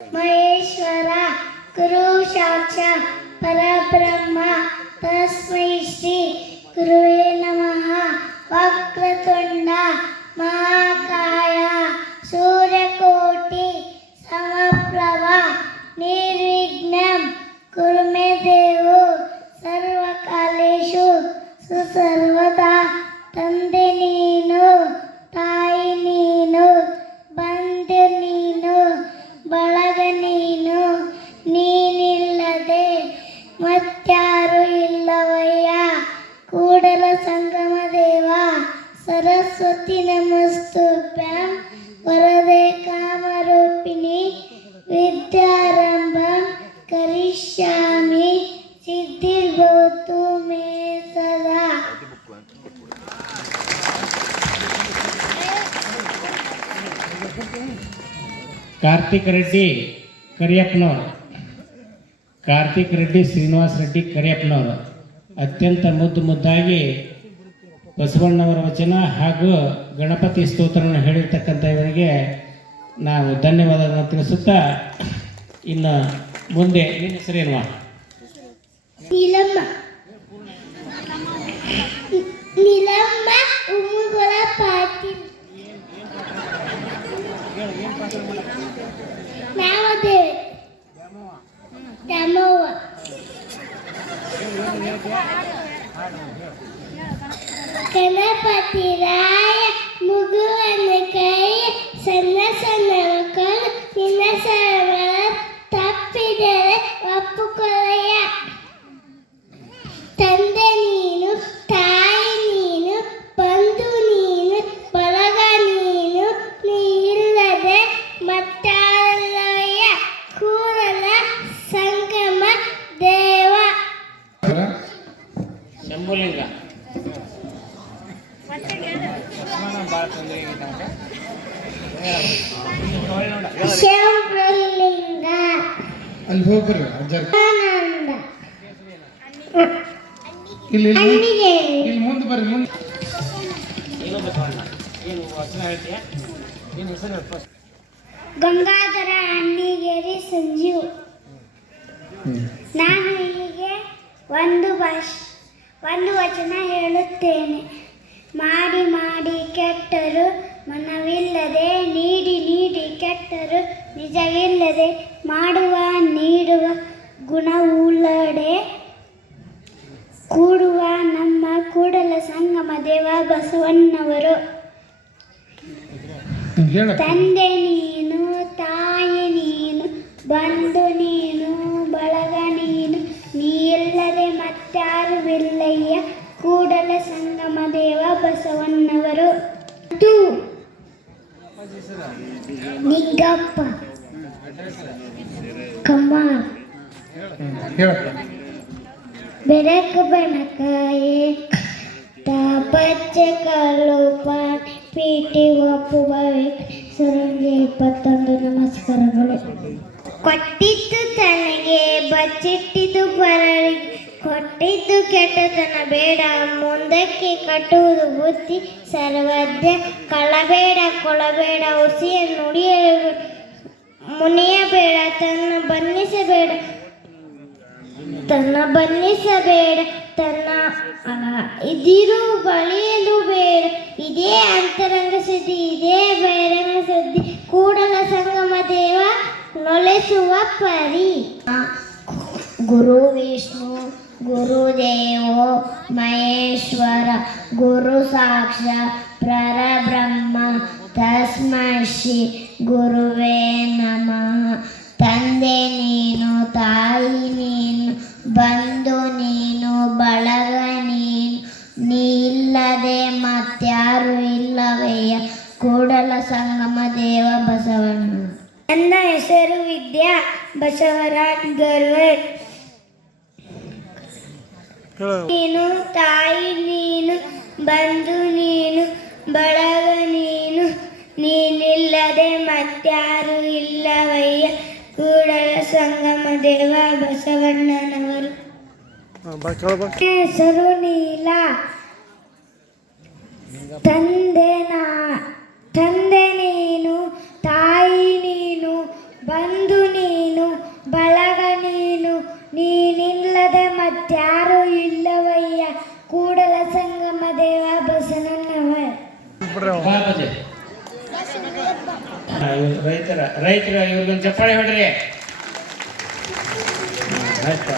ಮಹೇಶ್ವರ ಗುರು ಸಾಕ್ಷಾತ್ ಪರಬ್ರಹ್ಮ ತಸ್ಮೈ ಶ್ರೀ ಗುರುವೇ ನಮಃ ವಕ್ರತುಂಡ ಸರಸ್ವತಿ ನಮಸ್ತುಭ್ಯಂ ವರದೆ ಕಾಮರೂಪಿಣಿ ವಿದ್ಯಾರಂಭ ಕರಿಷ್ಯಾಮಿ ಸಿದ್ಧಿರ್ಭವತು ಮೇ ಸದಾ ಕಾರ್ತಿಕ್ ರೆಡ್ಡಿ ಕರಿಯಪ್ಪನವರು ಕಾರ್ತಿಕ್ ರೆಡ್ಡಿ ಶ್ರೀನಿವಾಸ್ ರೆಡ್ಡಿ ಕರಿಯಪ್ಪನವರು ಅತ್ಯಂತ ಮುದ್ದು ಮುದ್ದಾಗಿ ಬಸವಣ್ಣವರ ವಚನ ಹಾಗೂ ಗಣಪತಿ ಸ್ತೋತ್ರವನ್ನು ಹೇಳಿರ್ತಕ್ಕಂಥ ಇವರಿಗೆ ನಾವು ಧನ್ಯವಾದಗಳನ್ನು ತಿಳಿಸುತ್ತಾ ಇನ್ನು ಮುಂದೆ ನಿನ್ನ ಹೆಸರೇನು? ಶೀಲಮ್ಮ ಗಣಪತಿ ರಾಯ ಮುಗುವನ ಕೈ ಸಣ್ಣ ಸಣ್ಣ ಮಕ್ಕಳು ನಿನ್ನ ಸರ್ವ ತಪ್ಪಿದರೆ ಒಪ್ಪುಕೊಳೆಯ ತಂದೆ ಅಲ್ಲಿ ಹೋಗ್ರಿ ಅಜ್ಜಾರ್. ಇಲ್ಲಿ ಇಲ್ಲಿ ಇಲ್ಲಿ ಮುಂದೆ ಬರ್ರಿ ಮುಂದೆ ಏನು ಬಸವಣ್ಣ ಏನು ವಚನ ಹೇಳ್ತೀಯಾ ಏನು ಹೆಸರು ಹೇಳು first. ಗಂಗಾಧರ ಅಣ್ಣಿಗೇರಿ ಸಂಜೀವ್. ನಾನು ಹೀಗೆ ಒಂದು ಭಾಷೆ ಒಂದು ವಚನ ಹೇಳುತ್ತೇನೆ. ಮಾಡಿ ಮಾಡಿ ಕೆಟ್ಟರು ಮನವಿಲ್ಲದೆ ನೀಡಿ ನೀಡಿ ಕೆಟ್ಟರು ನಿಜವಿಲ್ಲದೆ ಮಾಡುವ ನೀಡುವ ಗುಣವುಳ್ಳಡೆ. ಕೂಡುವ ನಮ್ಮ ಕೂಡಲ ಸಂಗಮ ದೇವ ಬಸವಣ್ಣವರು. ತಂದೆ ನೀನು ತಾಯಿ ನೀನು ಬಂಧು ನೀನು. ನಿಗ್ಗಪ್ಪ ಕಮಾರ್ ಬೆಳಕು ಕಲ್ಲು ಪಾನ್ ಪೀಟಿ ಒಪ್ಪುವ ಸುರಂಗಿ ಇಪ್ಪತ್ತೊಂದು ನಮಸ್ಕಾರಗಳು. ಕೊಟ್ಟಿದ್ದು ತನಗೆ ಬಚ್ಚಿಟ್ಟಿದ್ದು ಕೊಟ್ಟಿದ್ದು ಕೆಟ್ಟತನ ಬೇಡ. ಮುಂದಕ್ಕೆ ಕಟ್ಟುವುದು ಬುದ್ಧಿ, ಸರ್ವಜ್ಞ ಕಳಬೇಡ ಕೊಳಬೇಡ, ಹುಸಿಯ ನುಡಿಯಬೇಡ ಮುನಿಯಬೇಡ, ತನ್ನ ಬನ್ನಿಸಬೇಡ ತನ್ನ ಬನ್ನಿಸಬೇಡ ತನ್ನ ಇದಿರು ಬಳಿಯಲು ಬೇಡ. ಇದೇ ಅಂತರಂಗ ಸುದ್ದಿ ಇದೇ ಬಹಿರಂಗ ಸುದ್ದಿ ಕೂಡಲ ಸಂಗಮ ದೇವ ನೊಲೆಸುವ ಪರಿ. ಗುರು ವಿಷ್ಣು ಗುರುದೇವೋ ಮಹೇಶ್ವರ, ಗುರು ಸಾಕ್ಷ ಪರಬ್ರಹ್ಮ ತಸ್ಮೈ ಶ್ರೀ ಗುರುವೇ ನಮಃ. ತಂದೆ ನೀನು, ತಾಯಿ ನೀನು, ಬಂಧು ನೀನು, ಬಳಗ ನೀನು, ನೀ ಇಲ್ಲದೆ ಮತ್ತಾರು ಇಲ್ಲವಯ್ಯ ಕೂಡಲ ಸಂಗಮ ದೇವ ಬಸವಣ್ಣ. ನನ್ನ ಹೆಸರು ವಿದ್ಯಾ ಬಸವರಾಜ್ ಗರ್ವೆ. ನೀನು ತಾಯಿ ನೀನು ಬಂದು ನೀನು ಬಳಗ ನೀನು ನೀನಿಲ್ಲದೆ ಮತ್ತಾರು ಇಲ್ಲವಯ್ಯ. ಕೂಡಲ ಸಂಗಮ ದೇವ ಬಸವಣ್ಣನವರು. ಹೆಸರು ನೀಲ. ತಂದೆ ನಾ ತಂದೆ ನೀನು ತಾಯಿ ನೀನು ಬಂಧು ರೈತರ ರೈತರ ಇವ್ರಿಗೊಂದು ಚಪ್ಪಾಳೆ ಹೊಡ್ರಿ. ಆಯ್ತಾ?